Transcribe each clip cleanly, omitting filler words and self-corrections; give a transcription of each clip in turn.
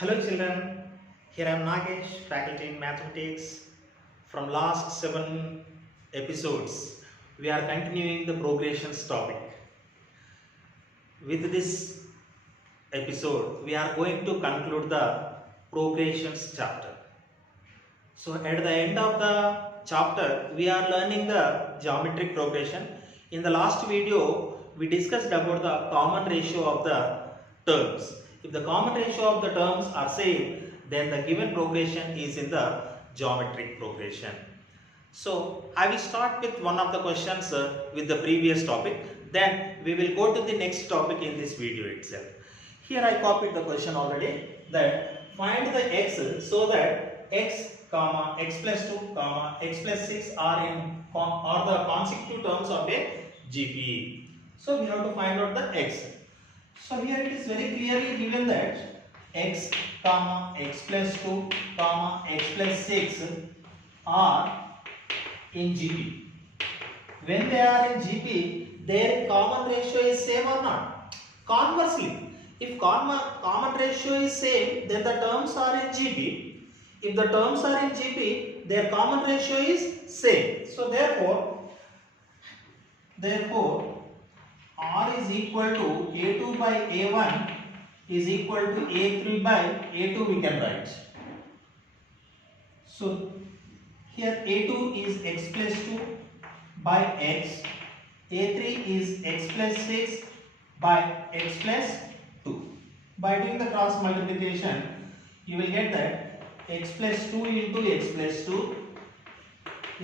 Hello children, here I am Nagesh, faculty in mathematics. From last 7 episodes, we are continuing the progressions topic. With this episode, we are going to conclude the progressions chapter. So at the end of the chapter, we are learning the geometric progression. In the last video, we discussed about the common ratio of the terms. If the common ratio of the terms are same, then the given progression is in the geometric progression. So I will start with one of the questions with the previous topic. Then we will go to the next topic in this video itself. Here I copied the question already, that find the x so that x comma x plus 2 comma x plus 6 are the consecutive terms of a GPE. So we have to find out the x. So here it is very clearly given that x comma x plus 2 comma x plus 6 are in GP. When they are in GP, their common ratio is same or not? Conversely, if common ratio is same, then the terms are in GP. If the terms are in GP, their common ratio is same. So therefore R is equal to A2 by A1 is equal to A3 by A2 we can write. So here A2 is x plus 2 by x, A3 is x plus 6 by x plus 2. By doing the cross multiplication, you will get that x plus 2 into x plus 2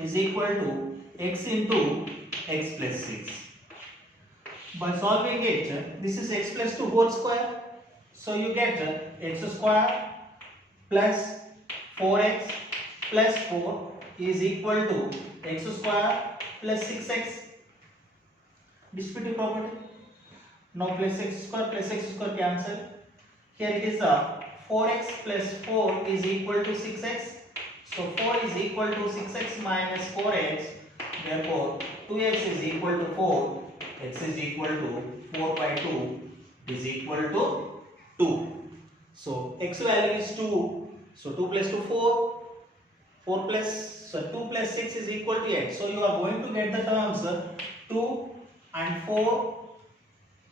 is equal to x into x plus 6. By solving it, this is x plus 2 whole square. So you get x square plus 4x plus 4 is equal to x square plus 6x. Distributive property. Now plus x square cancel. Here it is 4x plus 4 is equal to 6x. So 4 is equal to 6x minus 4x. Therefore 2x is equal to 4. X is equal to 4 by 2 is equal to 2. So x value is 2. So 2 plus 2 4. 2 plus 6 is equal to 8. So you are going to get the terms 2 and 4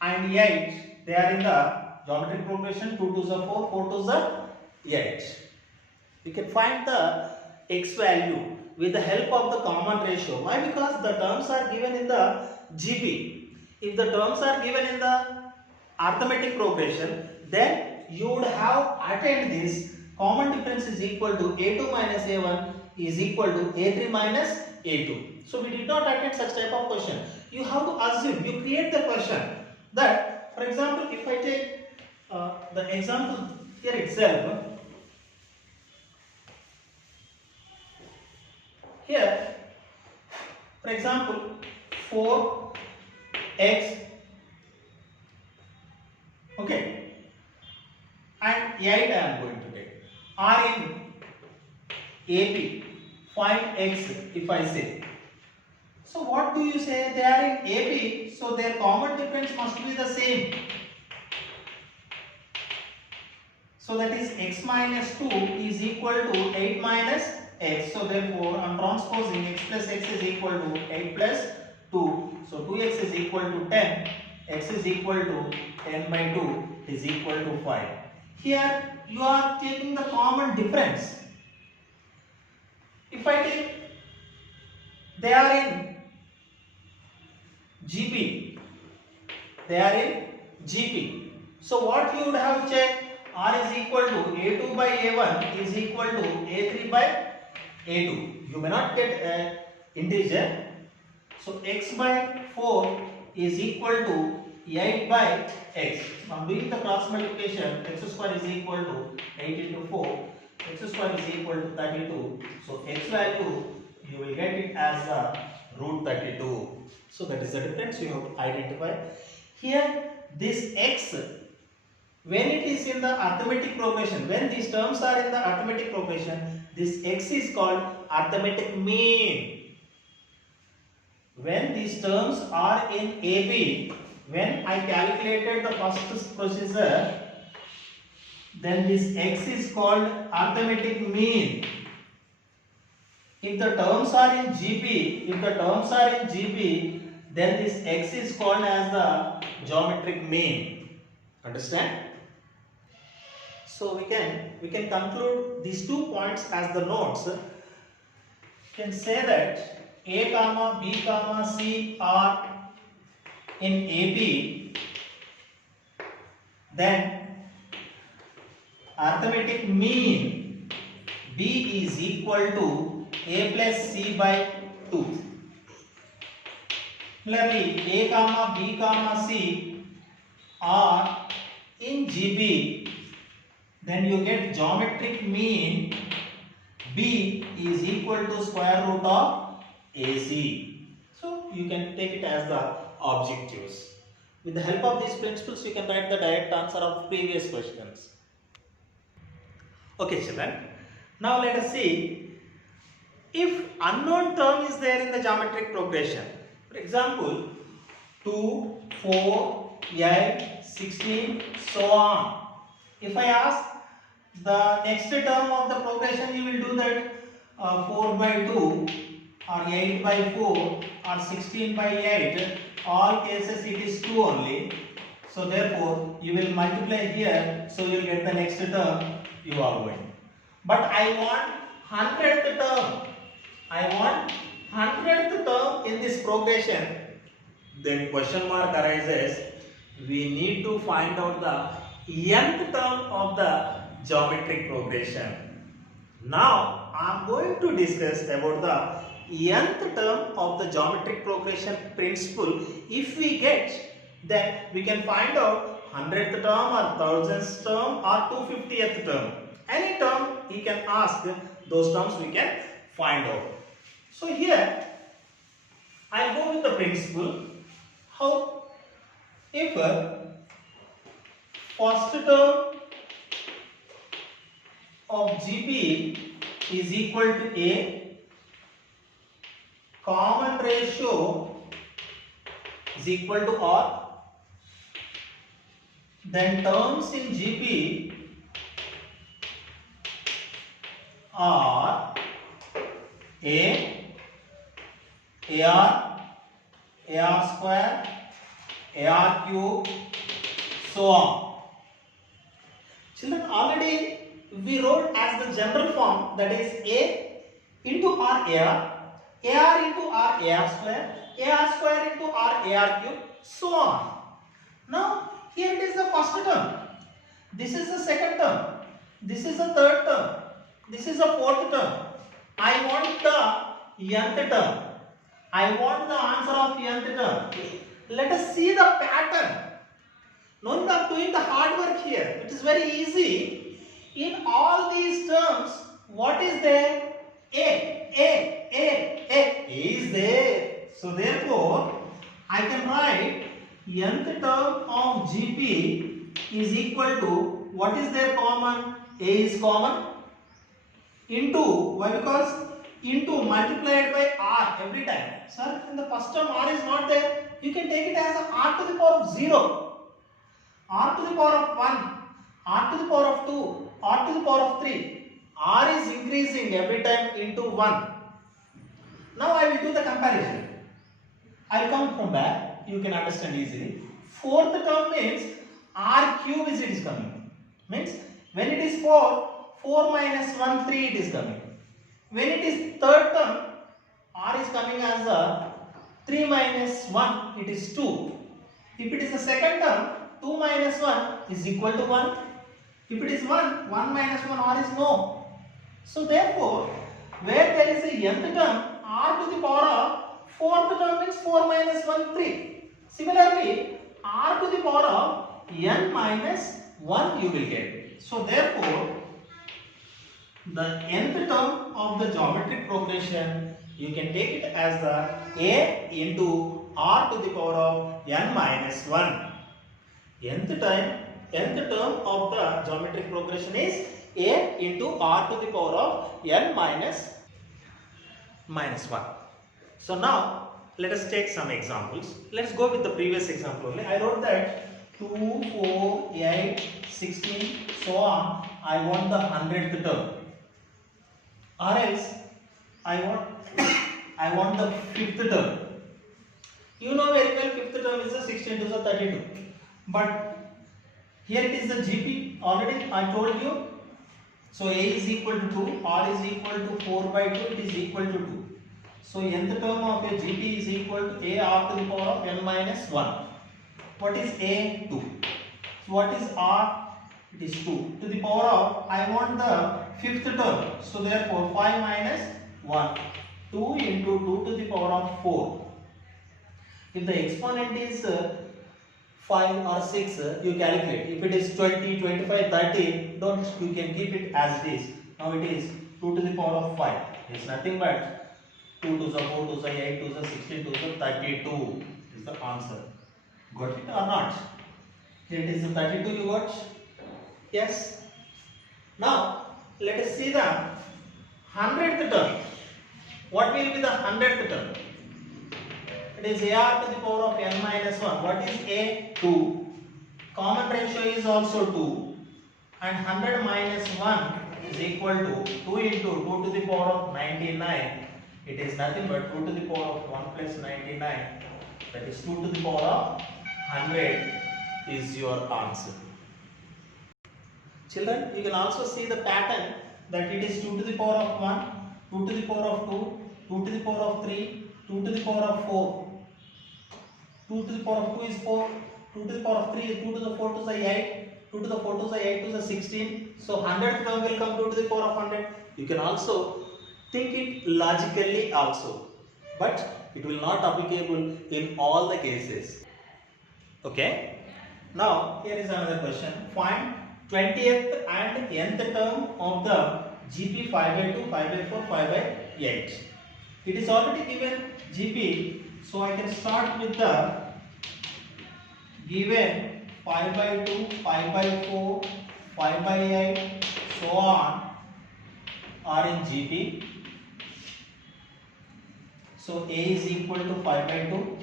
and 8. They are in the geometric progression. 2 2s are 4, 4 2s are 8. We can find the x value with the help of the common ratio. Why? Because the terms are given in the GP. If the terms are given in the arithmetic progression, then you would have attained this common difference is equal to A2 minus A1 is equal to A3 minus A2. So we did not attempt such type of question. You have to assume, you create the question that, for example, if I take the example here itself, here, for example, 4x, okay, and 8 I am going to take, are in AP, find x if I say. So what do you say? They are in AP, so their common difference must be the same. So that is x minus 2 is equal to 8 minus x. So therefore I am transposing x plus x is equal to 8 plus 2. So 2x is equal to 10. X is equal to 10 by 2 is equal to 5. Here you are taking the common difference. If I take, they are in GP. They are in GP. So what you would have checked? R is equal to A2 by A1 is equal to A3 by A2. You may not get an integer. So x by 4 is equal to 8 by x. Now doing the cross multiplication, x square is equal to 8 into 4. X square is equal to 32. So x value you will get it as root 32. So that is the difference you have to identify. Here this x, when it is in the arithmetic progression, when these terms are in the arithmetic progression, this x is called arithmetic mean. When these terms are in AP, when I calculated the first procedure, then this x is called arithmetic mean. If the terms are in GP, then this x is called as the geometric mean. Understand? So we can conclude these 2 points as the notes. We can say that A comma B comma C are in AB, then arithmetic mean B is equal to A plus C by 2. Similarly, A comma B comma C are in GB, then you get geometric mean B is equal to square root of AC. So you can take it as the objectives. With the help of these principles, you can write the direct answer of previous questions. Okay, children. Now let us see if unknown term is there in the geometric progression. For example, 2, 4, 8, 16, so on. If I ask the next term of the progression, you will do that 4 by 2 or 8 by 4 or 16 by 8. All cases it is 2 only. So therefore you will multiply here, so you will get the next term you are going. But I want 100th term. I want 100th term in this progression. Then question mark arises. We need to find out the nth term of the geometric progression. Now I am going to discuss about the nth term of the geometric progression principle. If we get, then we can find out 100th term or 1000th term or 250th term. Any term he can ask, those terms we can find out. So here I go with the principle. How? If first term of GP is equal to A, common ratio is equal to R, then terms in GP are A, AR, AR square, AR cube, so on. Children, already we wrote as the general form, that is A into R AR, AR into R AR square into R AR cube, so on. Now here it is the first term, this is the second term, this is the third term, this is the fourth term. I want the nth term. I want the answer of nth term. Let us see the pattern. No need of doing the hard work here. It is very easy. In all these terms, what is there? A is there. So therefore, I can write nth term of GP is equal to, what is there common? A is common into, why? Because into multiplied by R every time. Sir, in the first term R is not there. You can take it as R to the power of 0, R to the power of 1, R to the power of 2, R to the power of 3. R is increasing every time into 1. Now I will do the comparison. I will come from back. You can understand easily. Fourth term means R cube is it is coming. Means when it is 4, 4 minus 1, 3 it is coming. When it is third term, R is coming as a 3 minus 1, it is 2. If it is the second term, 2 minus 1 is equal to 1. If it is 1, 1 minus 1, R is no. So therefore, where there is a nth term, R to the power of fourth term means 4 minus 1, 3. Similarly, R to the power of n minus 1 you will get. So therefore, the nth term of the geometric progression, you can take it as the A into R to the power of n minus 1. Nth term of the geometric progression is A into R to the power of n minus 1. So now let us take some examples. Let's go with the previous example only. I wrote that 2, 4, 8, 16, so on. I want the 100th term. Or else I want I want the 5th term. You know very well 5th term is the 16 to the 32. But here it is the GP. Already I told you. So A is equal to 2, R is equal to 4 by 2, it is equal to 2. So nth term of a GP is equal to A R to the power of n minus 1. What is A? 2. So what is R? It is 2. To the power of, I want the 5th term. So therefore 5 minus 1. 2 into 2 to the power of 4. If the exponent is 5 or 6, you calculate. If it is 20, 25, 30, don't, you can keep it as it is. Now it is 2 to the power of 5. It is nothing but 2 to the 4 to the 8 to the 16 to the 32 is the answer. Got it or not? Here it is the 32 you got? Yes. Now let us see the 100th term. What will be the 100th term? It is AR to the power of n minus 1. What is A? 2. Common ratio is also 2. And 100 minus 1 is equal to 2 into 2 to the power of 99. It is nothing but 2 to the power of 1 plus 99. That is 2 to the power of 100 is your answer. Children, you can also see the pattern that it is 2 to the power of 1, 2 to the power of 2, 2 to the power of 3, 2 to the power of 4. 2 to the power of 2 is 4, 2 to the power of 3 is 2 to the 4 to the 8, 2 to the 4 to the 8 to the 16. So 100th term will come 2 to the power of 100. You can also think it logically also, but it will not applicable in all the cases. Okay. Now here is another question. Find 20th and nth term of the GP 5 by 2, 5 by 4, 5 by 8. It is already given GP. So I can start with the given 5 by 2, 5 by 4, 5 by 8, so on are in GP. So A is equal to 5 by 2,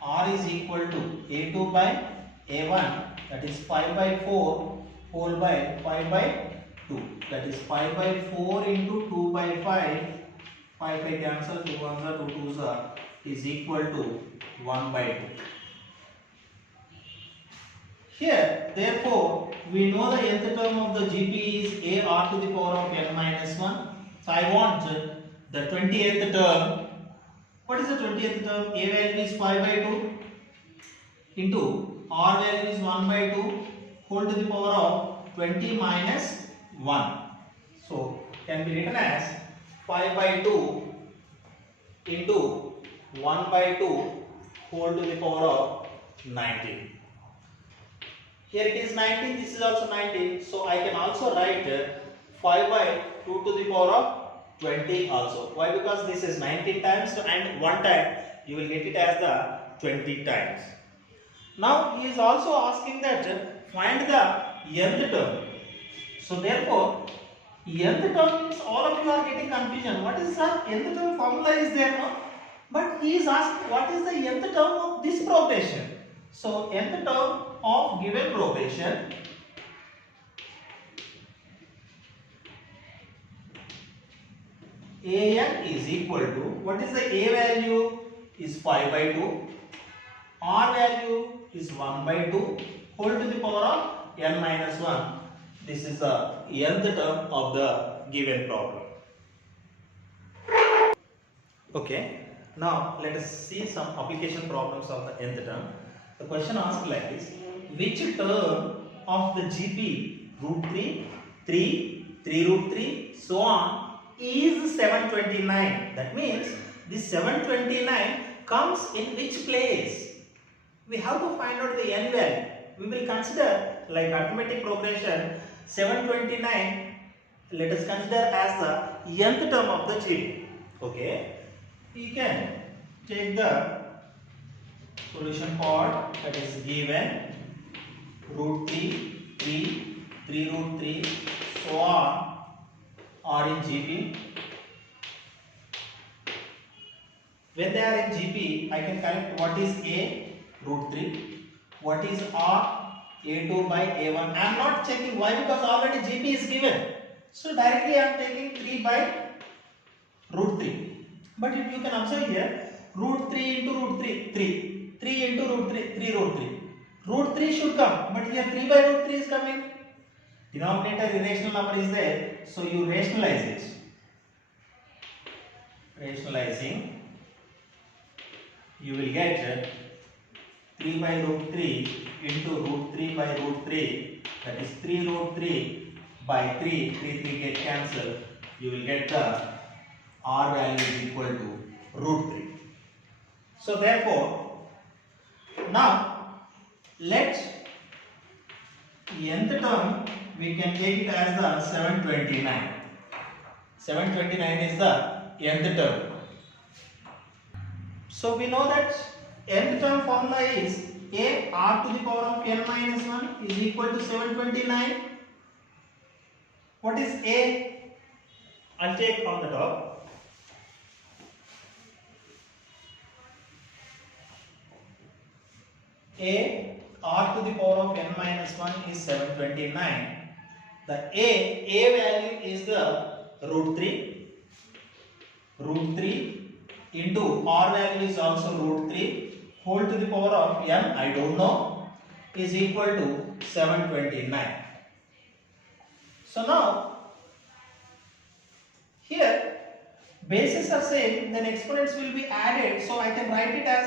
R is equal to A2 by A1, that is 5 by 4, 4 by 5 by 2, that is 5 by 4 into 2 by 5, 5 by cancel, 2 1s are 2 2s are, is equal to 1 by 2. Here, therefore, we know the nth term of the GP is A R to the power of n minus 1. So I want the 20th term. What is the 20th term? A value is 5 by 2 into R value is 1 by 2 whole to the power of 20 minus 1. So can be written as 5 by 2 into 1 by 2 whole to the power of 19. Here it is 19, this is also 19. So I can also write 5 by 2 to the power of 20 also. Why? Because this is 19 times and 1 time you will get it as the 20 times. Now he is also asking that find the nth term. So therefore nth term means all of you are getting confusion. What is the nth term formula is there now? But he is asking what is the nth term of this progression. So nth term of given progression an is equal to, what is the a value is 5 by 2, r value is 1 by 2 whole to the power of n minus 1. This is the nth term of the given problem. Okay. Now let us see some application problems of the nth term. The question asked like this: which term of the GP root 3, 3, 3 root 3, so on is 729? That means this 729 comes in which place? We have to find out the n value. We will consider like arithmetic progression 729. Let us consider as the nth term of the GP. Okay. We can take the solution part, that is given root 3, 3, 3 root 3, so on are in GP. When they are in GP, I can calculate what is A, root 3, What is R? A2 by A1. I am not checking. Why? Because already GP is given. So directly I am taking 3 by root 3. But if you can observe here, root 3 into root 3, 3. 3 into root 3, 3 root 3. Root 3 should come, but here 3 by root 3 is coming. Denominator irrational number is there, so you rationalize it. Rationalizing, you will get 3 by root 3 into root 3 by root 3, that is 3 root 3 by 3, 3 get cancelled. You will get the R value is equal to root 3. So therefore, now let nth term we can take it as the 729. 729 is the nth term. So we know that nth term formula is a r to the power of n minus 1 is equal to 729. What is a? I'll take on the top. A r to the power of n minus 1 is 729. The a value is the root 3. Root 3 into r value is also root 3 whole to the power of n, I don't know, is equal to 729. So now here bases are same, then exponents will be added, so I can write it as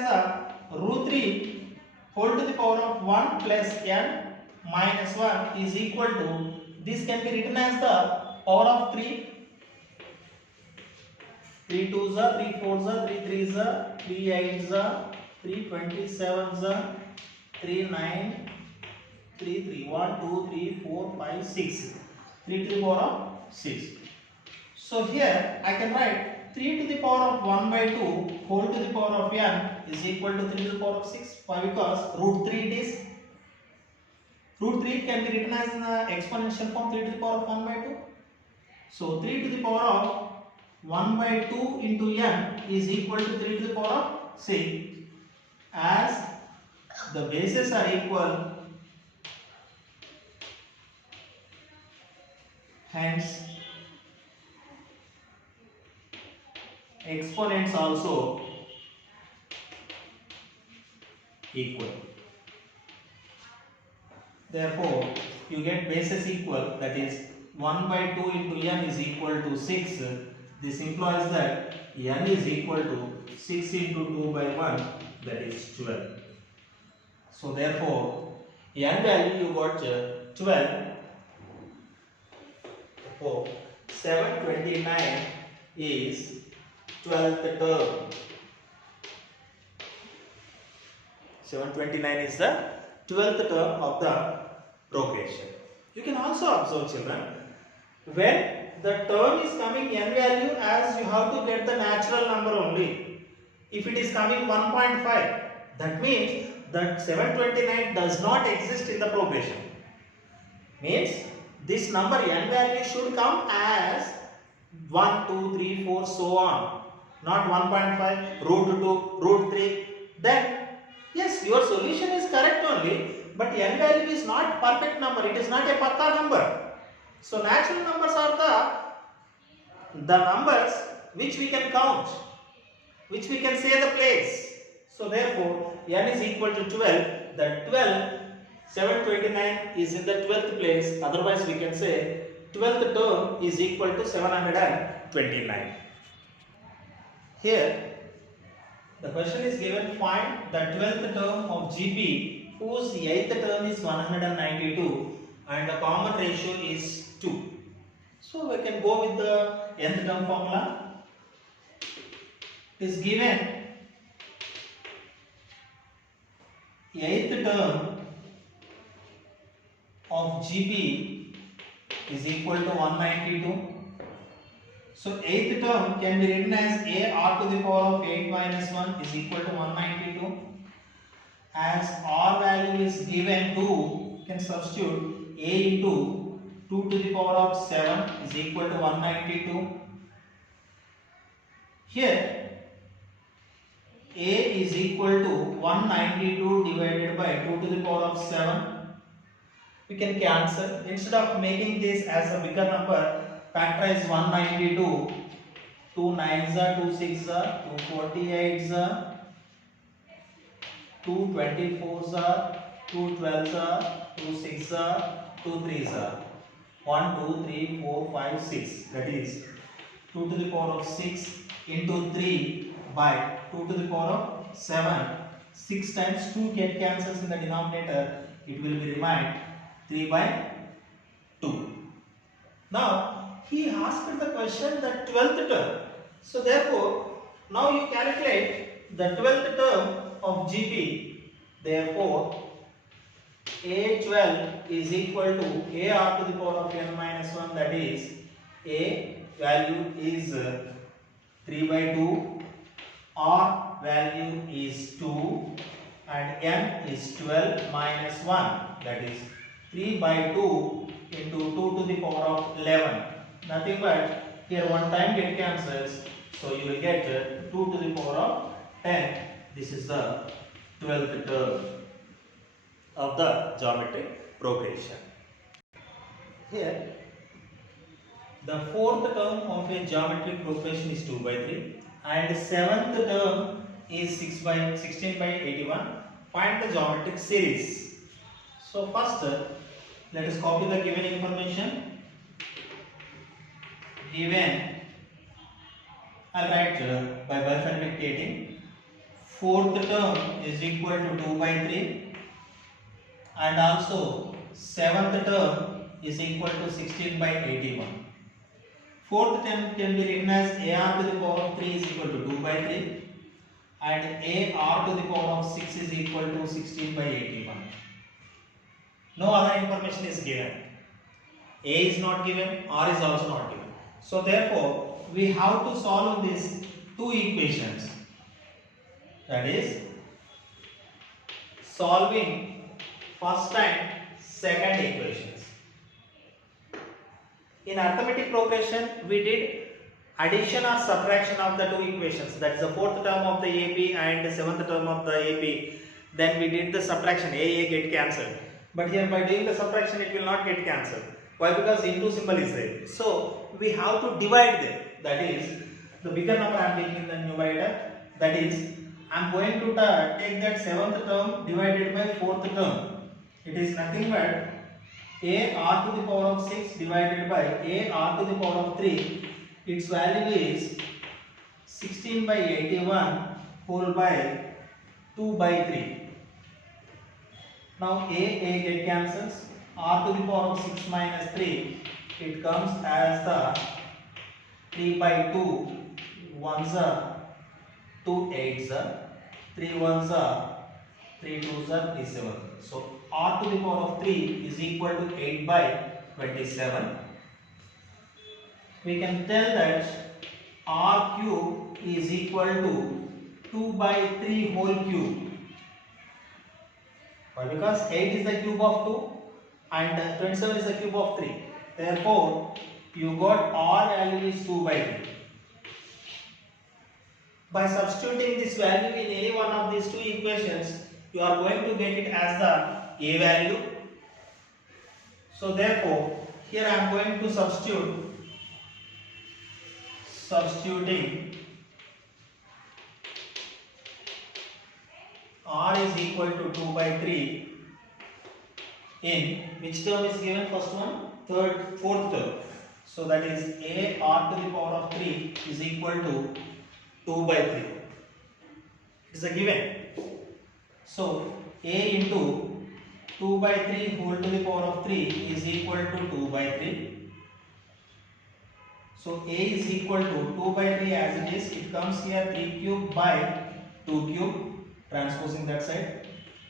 the root 3 whole to the power of 1 plus n minus 1 is equal to, this can be written as the power of 3. 3 2s are 3 4s are 3 3s are 3 8s are 3 27s are 3 9 3 3 1 2 3 4 5 6 3 to the power of 6. So here I can write 3 to the power of 1 by 2 whole to the power of n is equal to 3 to the power of 6. Why? Because root 3 it is. Root 3 can be written as in the exponential form 3 to the power of 1 by 2. So 3 to the power of 1 by 2 into n is equal to 3 to the power of 6. As the bases are equal, hence exponents also equal. Therefore, you get bases equal, that is 1 by 2 into n is equal to 6. This implies that n is equal to 6 into 2 by 1, that is 12. So therefore, n value you got 12. So 729 is 12th term. 729 is the 12th term of the progression. You can also observe, children, when the term is coming n value, as you have to get the natural number only. If it is coming 1.5, that means that 729 does not exist in the progression. Means this number n value should come as 1, 2, 3, 4, so on. Not 1.5, root 2, root 3. Then, yes, your solution is correct only, but n value is not perfect number. It is not a pakka number. So natural numbers are the numbers which we can count, which we can say the place. So therefore, n is equal to 12. The 12, 729 is in the 12th place. Otherwise, we can say 12th term is equal to 729. Here, the question is given, find the 12th term of GP whose 8th term is 192 and the common ratio is 2. So we can go with the nth term formula. It is given 8th term of GP is equal to 192. So 8th term can be written as a r to the power of 8 minus 1 is equal to 192. As r value is given 2, you can substitute a into 2 to the power of 7 is equal to 192. Here A is equal to 192 divided by 2 to the power of 7. We can cancel. Instead of making this as a bigger number, factorize 192. 2 9s are 2 6s are 2 48s are 2 24s are 2 12s are 2 6s are 2 3s are 1 2 3 4 5 6. That is 2 to the power of 6 into 3 by 2 to the power of 7. 6 times 2 get cancels in the denominator. It will be remain 3 by 2. Now he asked the question the 12th term. So therefore now you calculate the 12th term of GP. Therefore A12 is equal to AR to the power of n minus 1, that is A value is 3 by 2, R value is 2 and n is 12 minus 1, that is 3 by 2 into 2 to the power of 11. Nothing but here one time get cancels, so you will get 2 to the power of 10. This is the 12th term of the geometric progression. Here the 4th term of a geometric progression is 2 by 3 and 7th term is 16 by 81. Find the geometric series. So first let us copy the given information. Given, I will write by bifurcating. 4th term is equal to 2 by 3 and also 7th term is equal to 16 by 81. 4th term can be written as AR to the power of 3 is equal to 2 by 3 and AR to the power of 6 is equal to 16 by 81. No other information is given. A is not given, R is also not given. So therefore, we have to solve these two equations. That is, solving first and second equations. In arithmetic progression, we did addition or subtraction of the two equations. That is the 4th term of the AP and the 7th term of the AP. Then we did the subtraction. A get cancelled. But here by doing the subtraction, it will not get cancelled. Why? Because into symbol is there. So we have to divide them. That is, the bigger number I am taking in the numerator. That is, I am going to take that 7th term divided by 4th term. It is nothing but AR to the power of 6 divided by AR to the power of 3. Its value is 16 by 81 whole by 2 by 3. Now A get cancels. R to the power of 6 minus 3. It comes as the 3 by 2. 1s are 2 8s are 3 1s are 3 2s are 3 7. So R to the power of 3 is equal to 8 by 27. We can tell that R cube is equal to 2 by 3 whole cube. Why? Because 8 is the cube of 2 and 27 is the cube of 3. Therefore, you got R value is 2 by 3. By substituting this value in any one of these two equations, you are going to get it as the A value. So therefore, here I am going to substituting R is equal to 2 by 3 in which term is given? First one, 4th term. So that is A R to the power of 3 is equal to 2 by 3. It is a given. So A into 2 by 3 whole to the power of 3 is equal to 2 by 3. So A is equal to 2 by 3 as it is. It comes here 3 cube by 2 cube, transposing that side.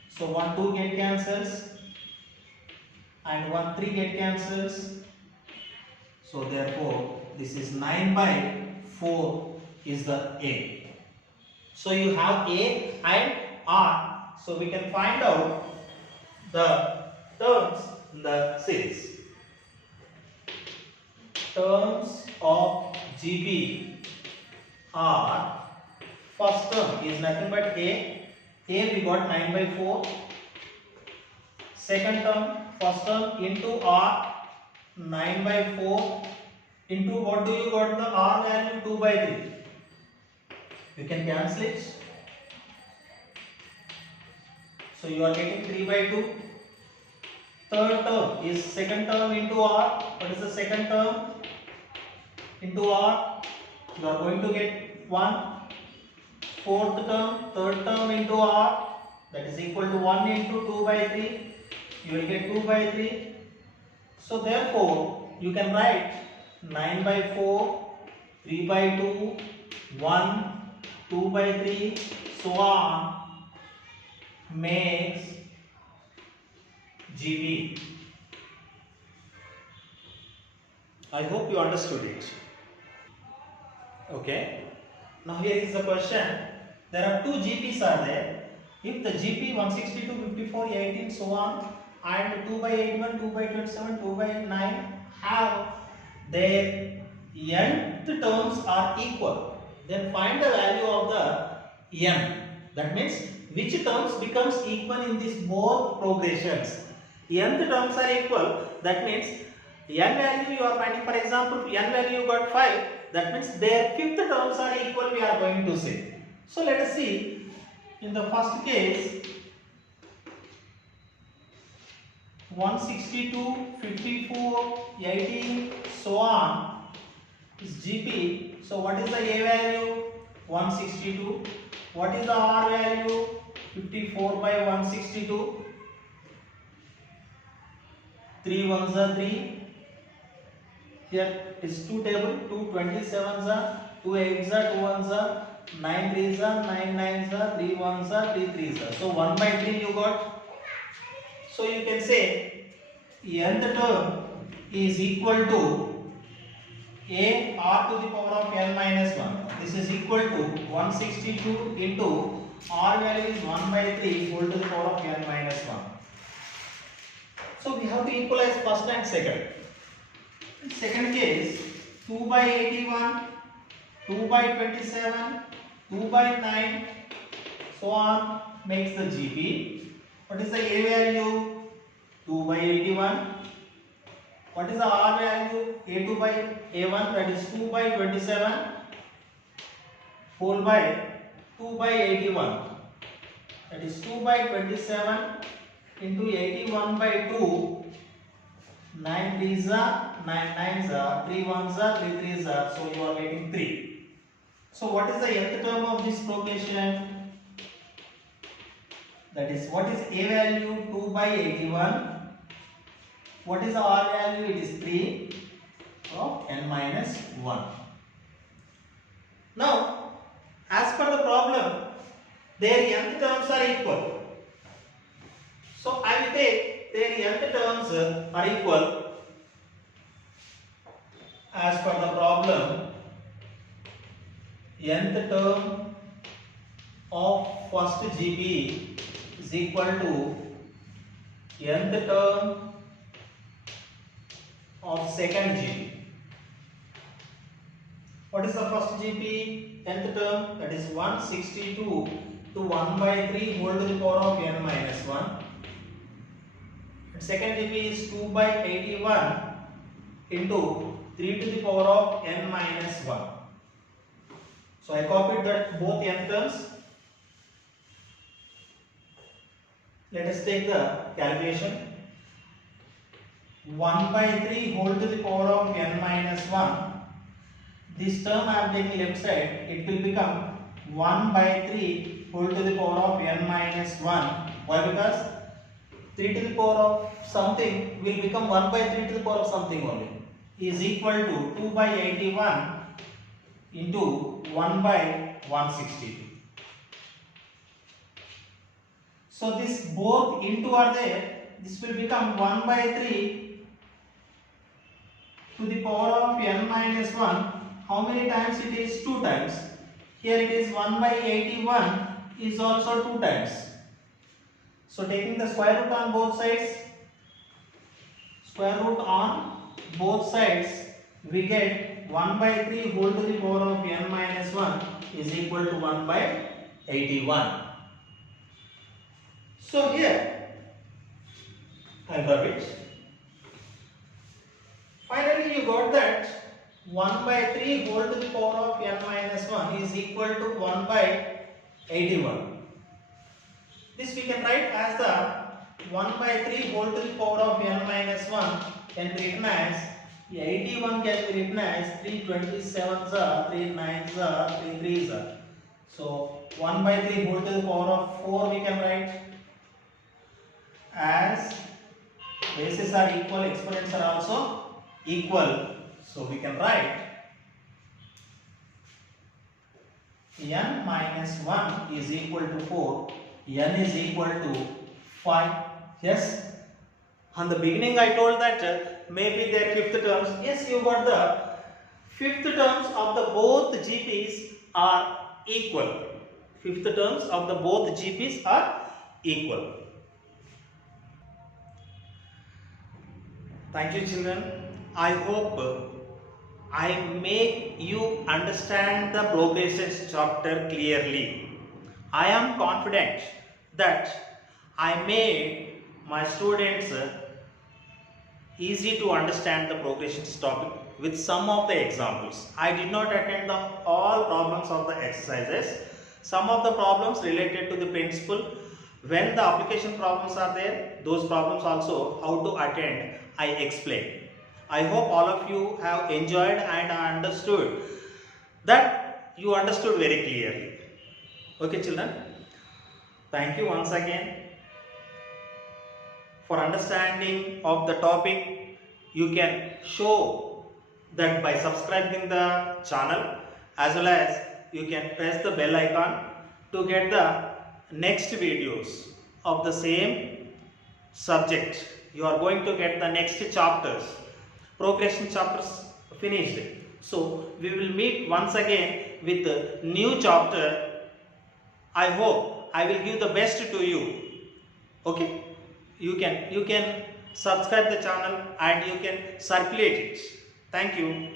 So 1 2 get cancels and 1 3 get cancels. So therefore this is 9 by 4 is the A. So you have A and R. So we can find out the terms in the series. Terms of GB are first term is nothing but a. A we got 9 by 4. Second term, first term into r 9 by 4 into what do you got the r value 2 by 3. You can cancel it. So you are getting 3 by 2. Third term is second term into r. What is the second term into r? You are going to get 1. Fourth term, third term into r, that is equal to 1 into 2 by 3. You will get 2 by 3. So therefore, you can write 9 by 4, 3 by 2, 1, 2 by 3, so on makes GB. I hope you understood it. Okay. Now here is the question. There are two GPs are there. If the GP 162, 54, 18, so on, and 2 by 81, 2 by 27, 2 by 9 have their nth terms are equal, then find the value of the n. That means which terms becomes equal in these both progressions. Nth terms are equal. That means n value you are finding. For example, n value you got 5. That means their fifth terms are equal, we are going to say. So let us see, in the first case, 162, 54, 18, so on is GP. So what is the A value? 162. What is the R value? 54 by 162. 3 ones are 3. Here is 2 table, 2 27s are, 2 8s are, 2 1s are, 9 3s are, 9 9s are, 3 1s are, 3 3s are. So 1 by 3 you got. So you can say nth term is equal to a r to the power of n minus 1. This is equal to 162 into r value is 1 by 3 whole to the power of n minus 1. So we have to equalize first and second. In second case, 2 by 81, 2 by 27, 2 by 9, so on makes the GP. What is the A value? 2 by 81. What is the R value? A2 by A1, that is 2 by 27 whole by 2 by 81. That is 2 by 27 into 81 by 2. 9 3s are, 9 9s are, 3 1s are, 3 3s are, so you are getting 3. So what is the nth term of this progression? That is, what is A value? 2 by 81. What is the R value? It is 3 of n minus 1. Now, as per the problem, their nth terms are equal. So I will take their nth terms are equal. As per the problem, nth term of first GP is equal to nth term of second GP. What is the first GP? Nth term, that is 162 to 1 by 3 whole to the power of n minus 1. And second GP is 2 by 81 into 3 to the power of n minus 1. So I copied that both n terms. Let us take the calculation. 1 by 3 whole to the power of n minus 1. This term I am taking left side. It will become 1 by 3 whole to the power of n minus 1. Why? Because 3 to the power of something will become 1 by 3 to the power of something only. Is equal to 2 by 81 into 1 by 162. So this both into are there. This will become 1 by 3 to the power of n minus 1. How many times it is? 2 times. Here it is 1 by 81 is also 2 times. So taking the square root on both sides, we get 1 by 3 whole to the power of n minus 1 is equal to 1 by 81. So here I'll rub it. Finally you got that 1 by 3 whole to the power of n minus 1 is equal to 1 by 81. This we can write as the 1 by 3 whole to the power of n minus 1 can be written as 81 can be written as 3 27s are 3 9s are 3 3s are. So 1 by 3 whole to the power of 4 we can write as bases are equal, exponents are also equal. So we can write n minus 1 is equal to 4, n is equal to 5. Yes, on the beginning I told that maybe their fifth terms. Yes, you got the fifth terms of the both GPs are equal. Fifth terms of the both GPs are equal. Thank you children. I hope I make you understand the progressions chapter clearly. I am confident that I made my students easy to understand the progressions topic with some of the examples. I did not attend all problems of the exercises. Some of the problems related to the principle. When the application problems are there, those problems also how to attend I explain. I hope all of you have enjoyed and understood that you understood very clearly. Okay children, thank you once again for understanding of the topic. You can show that by subscribing the channel, as well as you can press the bell icon to get the next videos of the same subject. You are going to get the next chapters. Progression chapters finished. So we will meet once again with a new chapter. I hope I will give the best to you. Okay, you can subscribe the channel and you can circulate it. Thank you.